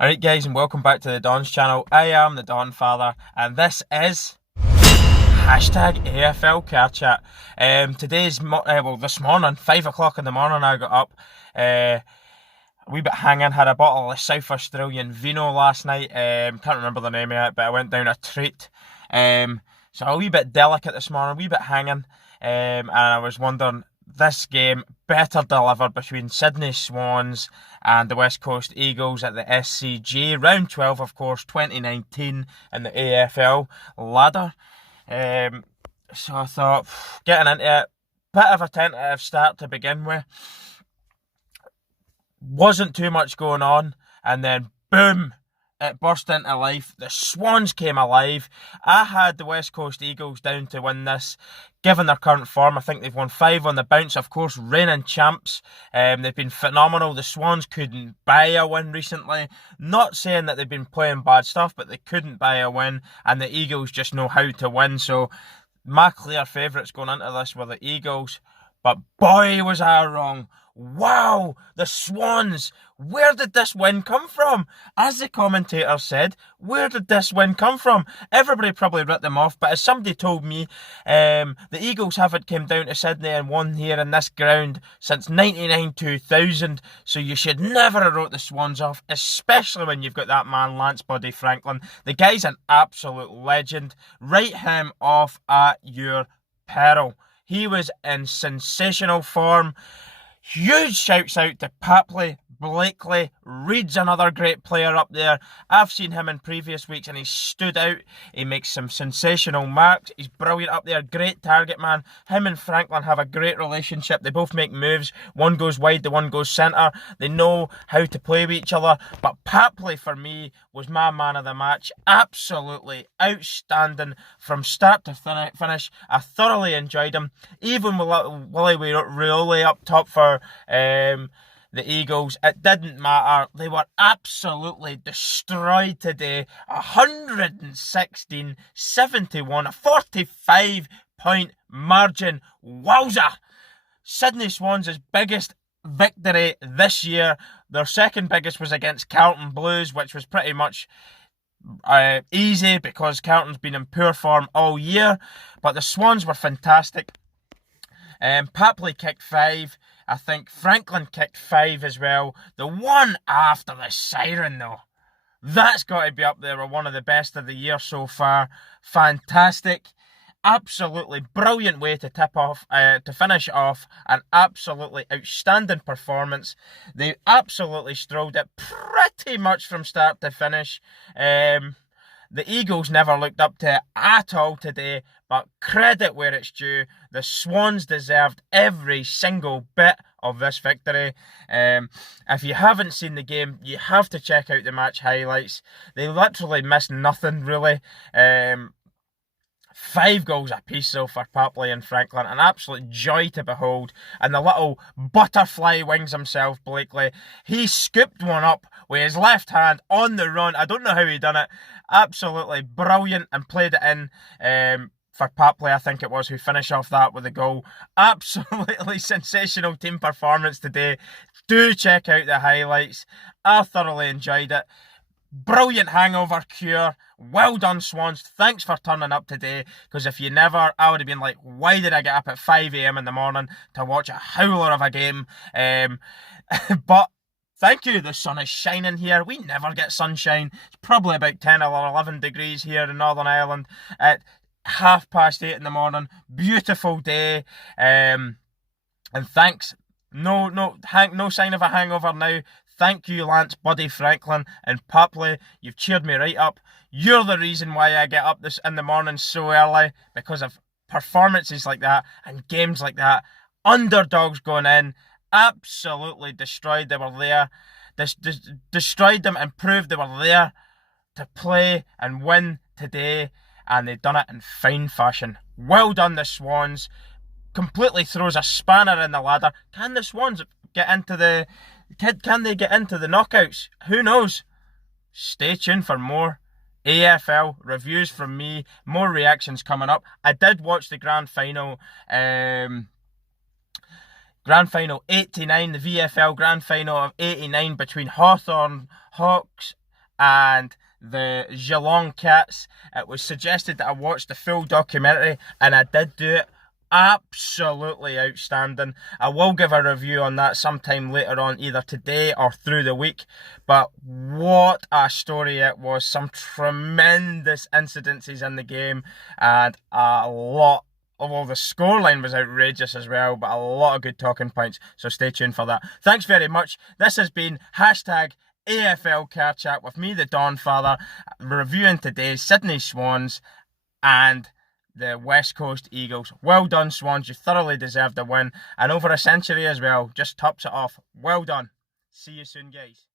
Alright guys, and welcome back to the Don's channel. I am the Donfather and this is hashtag AFL Car Chat. This morning, 5 o'clock in the morning I got up, a wee bit hanging, had a bottle of South Australian Vino last night. Can't remember the name of it, but I went down a treat. So a wee bit delicate this morning, a wee bit hanging, and I was wondering, this game better delivered between Sydney Swans and the West Coast Eagles at the SCG. Round 12, of course, 2019 in the AFL ladder. So I thought, getting into it, bit of a tentative start to begin with. Wasn't too much going on, and then boom, it burst into life. The Swans came alive. I had the West Coast Eagles down to win this, given their current form. I think they've won 5 on the bounce, of course, reigning champs. They've been phenomenal. The Swans couldn't buy a win recently. Not saying that they've been playing bad stuff, but they couldn't buy a win, and the Eagles just know how to win. So my clear favourites going into this were the Eagles, but boy was I wrong. Wow, the Swans! Where did this win come from? As the commentator said, where did this win come from? Everybody probably wrote them off, but as somebody told me, the Eagles haven't come down to Sydney and won here in this ground since 99-2000, so you should never have wrote the Swans off, especially when you've got that man Lance Buddy Franklin. The guy's an absolute legend. Write him off at your peril. He was in sensational form. Huge shouts out to Papley, Blakely, Reid's another great player up there. I've seen him in previous weeks and he's stood out. He makes some sensational marks. He's brilliant up there, great target man. Him and Franklin have a great relationship. They both make moves. One goes wide, the one goes centre. They know how to play with each other. But Papley, for me, was my man of the match. Absolutely outstanding from start to finish. I thoroughly enjoyed him. Even with Willie Rioli up top for the Eagles, it didn't matter. They were absolutely destroyed today. 116-71, a 45-point margin. Wowzer! Sydney Swans' biggest victory this year. Their second biggest was against Carlton Blues, which was pretty much easy because Carlton's been in poor form all year. But the Swans were fantastic. Papley kicked 5. I think Franklin kicked 5 as well. The one after the siren, though, that's got to be up there with one of the best of the year so far. Fantastic. Absolutely brilliant way to finish off an absolutely outstanding performance. They absolutely strolled it pretty much from start to finish. The Eagles never looked up to it at all today, but credit where it's due. The Swans deserved every single bit of this victory. If you haven't seen the game, you have to check out the match highlights. They literally missed nothing, really. 5 goals apiece though for Papley and Franklin. An absolute joy to behold. And the little butterfly wings himself, Blakely. He scooped one up with his left hand on the run. I don't know how he done it. Absolutely brilliant, and played it in for Papley, I think it was, who finished off that with a goal. Absolutely sensational team performance today. Do check out the highlights. I thoroughly enjoyed it. Brilliant hangover cure. Well done, Swans. Thanks for turning up today, because if you never, I would have been like, why did I get up at 5 a.m. in the morning to watch a howler of a game? But thank you. The sun is shining here. We never get sunshine. It's probably about 10 or 11 degrees here in Northern Ireland at 8:30 in the morning. Beautiful day. And thanks. No sign of a hangover now. Thank you, Lance Buddy Franklin and Papley. You've cheered me right up. You're the reason why I get up in the morning so early, because of performances like that and games like that. Underdogs going in, absolutely destroyed. They were there. Destroyed them and proved they were there to play and win today. And they've done it in fine fashion. Well done, the Swans. Completely throws a spanner in the ladder. Can the Swans get into the... Can they get into the knockouts? Who knows? Stay tuned for more AFL reviews from me. More reactions coming up. I did watch the grand final. Grand final 89. The VFL grand final of 89 between Hawthorn Hawks and the Geelong Cats. It was suggested that I watch the full documentary, and I did do it. Absolutely outstanding. I will give a review on that sometime later on, either today or through the week. But what a story it was. Some tremendous incidences in the game, and a lot. Although the scoreline was outrageous as well, but a lot of good talking points. So stay tuned for that. Thanks very much. This has been hashtag AFL Car Chat with me, the Donfather, reviewing today's Sydney Swans and the West Coast Eagles. Well done, Swans. You thoroughly deserved a win. And over a century as well. Just tops it off. Well done. See you soon, guys.